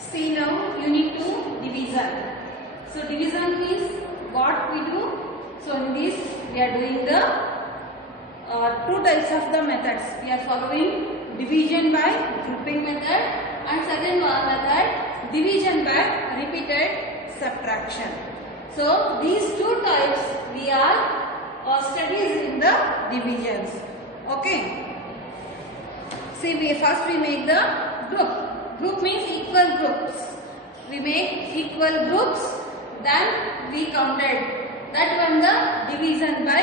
See now, you need to division. So division means what we do. So in this we are doing the two types of the methods. We are following division by grouping method and second one method division by repeated subtraction. So these two types we are studies in the divisions. Okay. See, first we make the group. Group means equal groups. We make equal groups, then we counted. That one the division by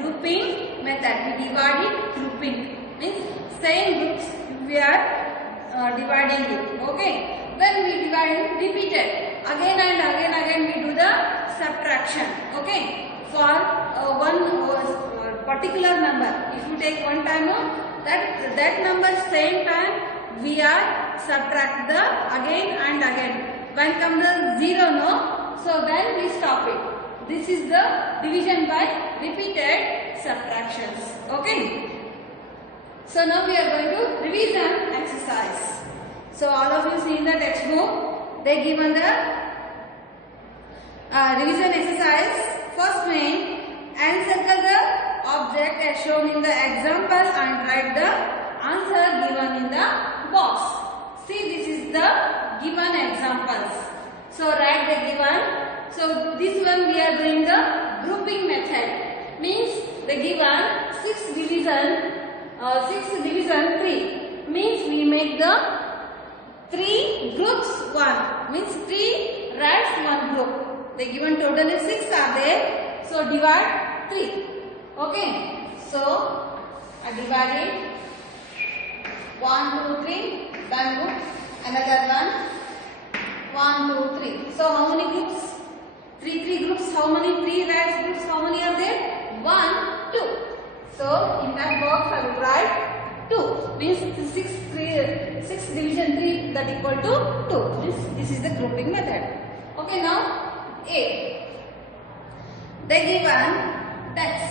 grouping method. We divide it grouping. Means same groups we are dividing it. Okay. Then we divide it repeated. Again and again we do the subtraction. Okay. For one particular number. If you take one time, that number same time we are subtract the again and again. When comes the zero, no, so then we stop it. This is the division by repeated subtractions. Okay. So now we are going to revision exercise. So all of you see in the textbook they given the revision exercise. First main, encircle the object as shown in the example and write the answer given in the box. See, this is the given examples. So write the given. So this one we are doing the grouping method. Means the given 6 division 3 means we make the 3 groups 1 means 3 writes 1 group. The given total is 6 are there. So divide 3. Okay. So I divide it 1, 2, 3. Then group another one 1, 2, 3. So how many groups? 3 groups. How many 3 right groups? How many are there? 1, 2. So in that box I will write 2. Means 6 division 3 that equal to 2. Means this is the grouping method. Okay, now A. They given decks.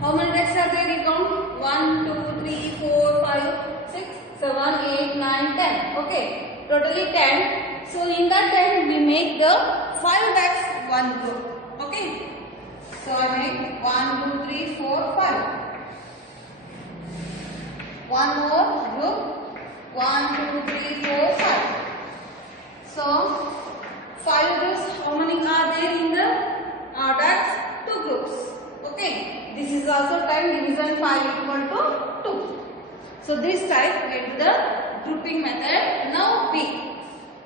How many decks are there? We count 1, 2, 3, 4, 5, 6, 7, 8, 9, 10. Okay. Totally 10. So in that 10 we make the 5 decks 1 group. Okay. So I make 1, 2, 3, 4, 5. One more group. 1, 2, 3, 4, 5. So 5 groups. How many are there in the decks? 2 groups. Okay. This is also 10 division 5 equal to 2. So this type we do the grouping method. Now B.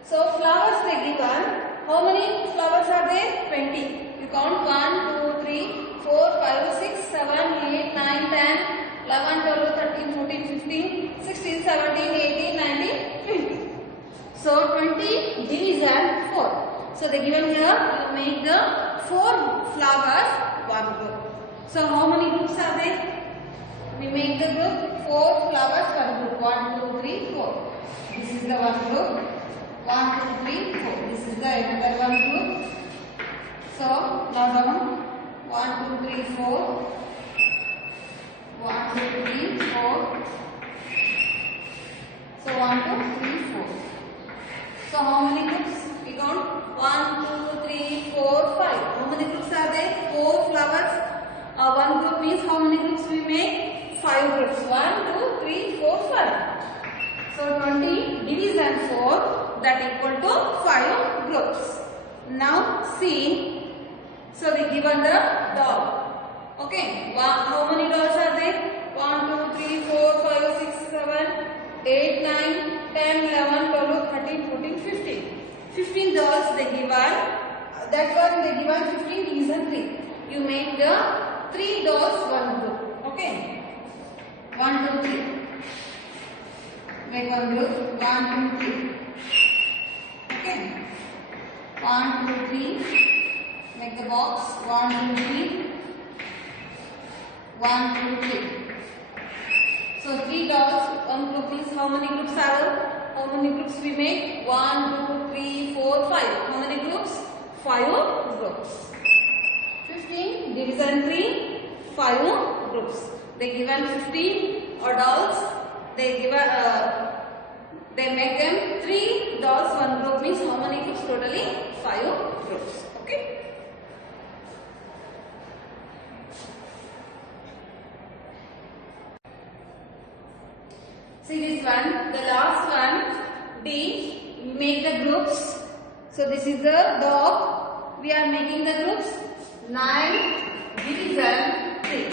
So flowers they given. How many flowers are there? 20. You count 1, 2, 3, 4, 5, 6, 7, 8, 9, 10, 11, 12, 13, 14, 15, 16, 17, 18, 19, 20. So 20 division 4. So they given here you make the 4 flowers 1 group. So how many groups are there? We make the group 4 flowers 1 group. 1, 2, 3, 4. This is the 1 group. 1, 2, 3, 4. This is the another 1 group. So now down 1, 2, 3, 4. 1, 2, 3, 4. So 1, 2, 3, 4. So how many groups? We count 1, 2, 3, 4, 5. How many groups are there? 4 flowers. 1 group means how many groups we make? 5 groups. 1, 2, 3, 4, 5. So 20 division 4 that equal to 5 groups. Now see. So we given the doll. Okay. How many dolls are there? 1, 2, 3, 4, 5, 6, 7, 8, 9, 10, 11, 12, 13, 14, 15. 15 dolls they given. That one they given 15 division 3. You make the 3 dolls 1 group. Okay. 1, 2, 3. Make 1 group. 1, 2, 3. Okay. 1, 2, 3. Make the box. 1, 2, 3. 1, 2, 3. So 3 dolls 1 group means how many groups are there? How many groups we make? 1, 2, 3, 4, 5. How many groups? 5 groups. 15 division 3, 5 groups. They given 15 dolls. They make them 3 dolls 1 group means totally 5 groups. Okay. See this one, the last one, D, we make the groups. So this is the dog, we are making the groups 9 division 3.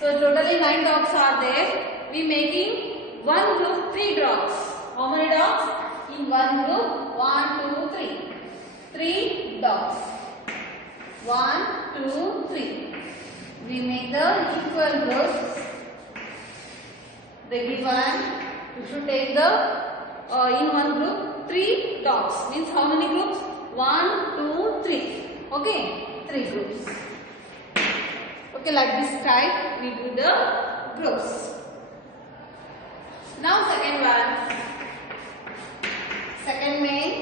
So totally 9 dogs are there, we making one group 3 dogs. How many dogs? In one group, 1, 2, 3. 3 dogs. 1, 2, 3. We make the equal groups. The given, we should take the in one group 3 dogs. Means how many groups? 1, 2, 3. Okay, 3 groups. Okay, like this type we do the groups. Now second one. Second main,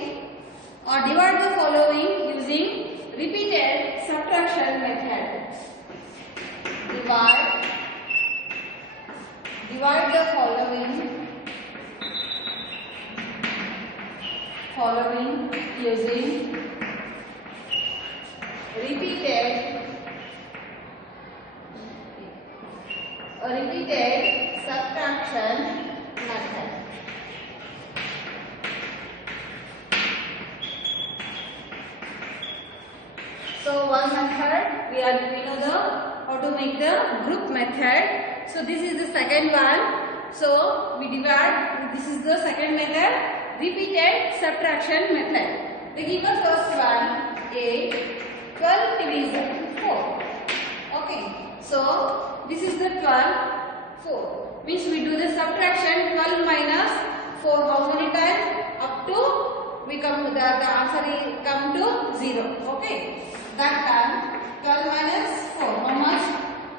divide the following using repeated subtraction method. Divide the following using repeated subtraction method. So one method we know how to make the group method. So this is the second one. So we divide. This is the second method, repeated subtraction method. They give us first one, 12 division 4. Okay. So this is the 12, 4. Means we do the subtraction 12 minus 4. How many times? Up to we come to the answer is come to 0. Okay. That time 12 minus 4. How much?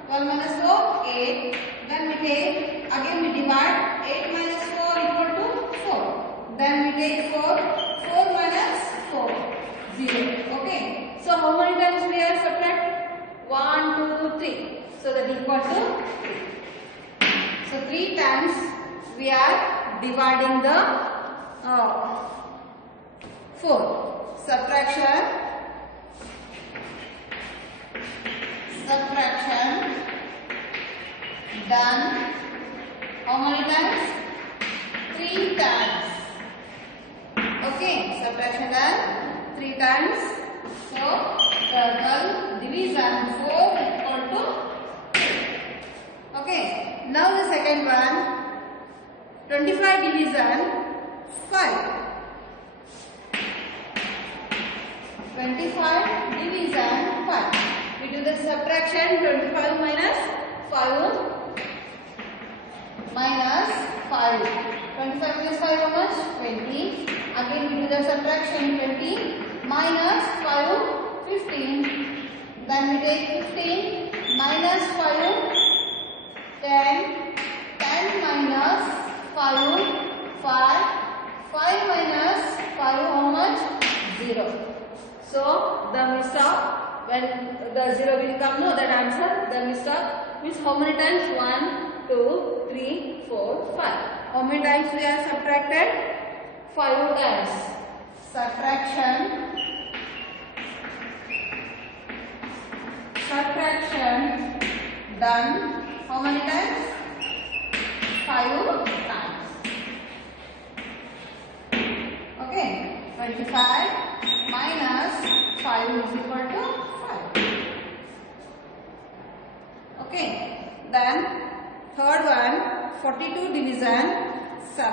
12 minus 4, 8. Then we take, again we divide. 8 minus 4 equal to 4. Then we take 4. 4 minus 4, 0. Okay. So how many times we are subtract? 1, 2, 3. So that is equal to 3. So 3 times we are dividing the 4. Subtraction done. How many times? 3 times. Okay, subtraction done 3 times. So total division 4 equal to 3. Okay, now the second one, 25 division 5. 25 division 5. We do the subtraction 25 minus 5 minus 5. 25 minus 5 how much? 20. Again we do the subtraction 20 minus 5, 15. Then we take 15 minus 5, 10. 10 minus 5, 5. 5 minus 5 how much? 0. So then we stop. When the 0 will come, no, that answer, then we stop. Means how many times? 1, 2, 3, 4, 5. How many times we are subtracted? 5 times. Subtraction done. How many times? 5 times. Okay. 25 minus 5 is equal to 5. Okay. Then third one, 42 division 7.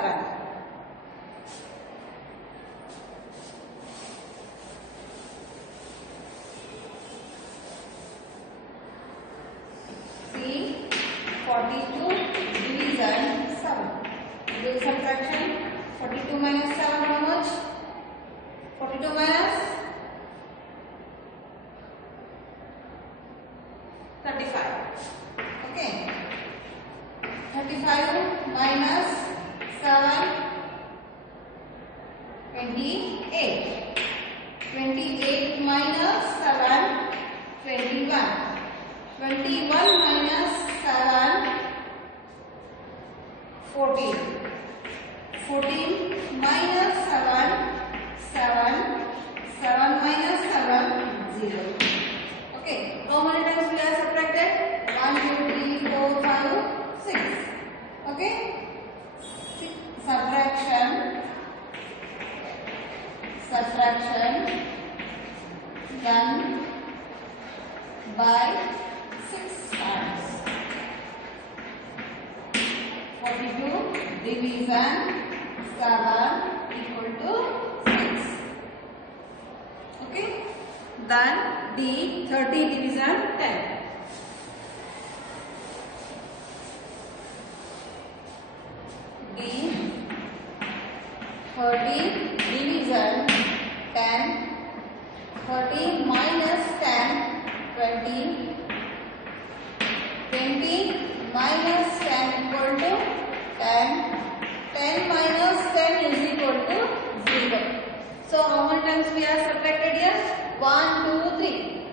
See, 42 division 7. Do subtraction. 42 minus 7 how much? 42 minus 35. Okay. 35 minus 7, 28. 28 minus 7, 21. 21 minus 7, 14. 14 minus 7, 7. 7 equal to 6. Okay. Then D 30 division 10. D 30 division 10. 30 minus 10 20. 20 minus 10 equal to 10. 10 minus 10 is equal to 0. So how many times we are subtracted here? 1, 2, 3.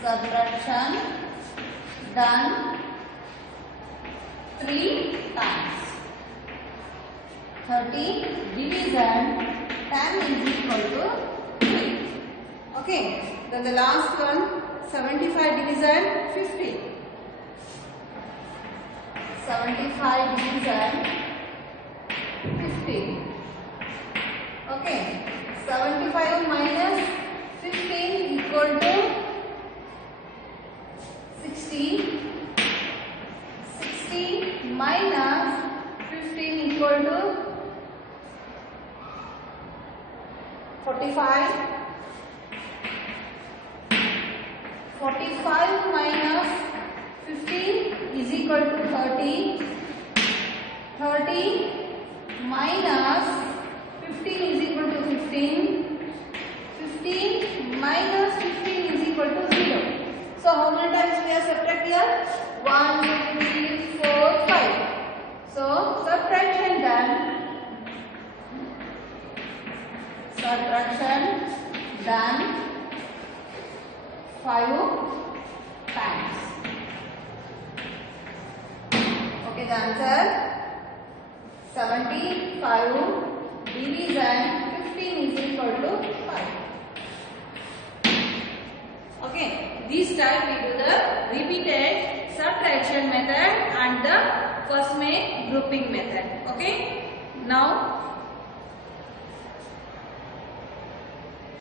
Subtraction done 3 times. 30 division 10 is equal to 3. Okay. Then the last one, 75 division 50. 75 division 50. Okay. 75 minus 15 equal to 60. 60 minus 15 equal to 45. 45 minus 15 is equal to 30. 30 minus 15 is equal to 15. 15 minus 15 is equal to 0. So how many times we are subtract here? 1, 2, 3, 4, 5. So subtraction done. Subtraction done 5 times. Okay, the answer 75 division 15 is equal to 5. Okay, this time we do the repeated subtraction method and the first make grouping method. Okay, now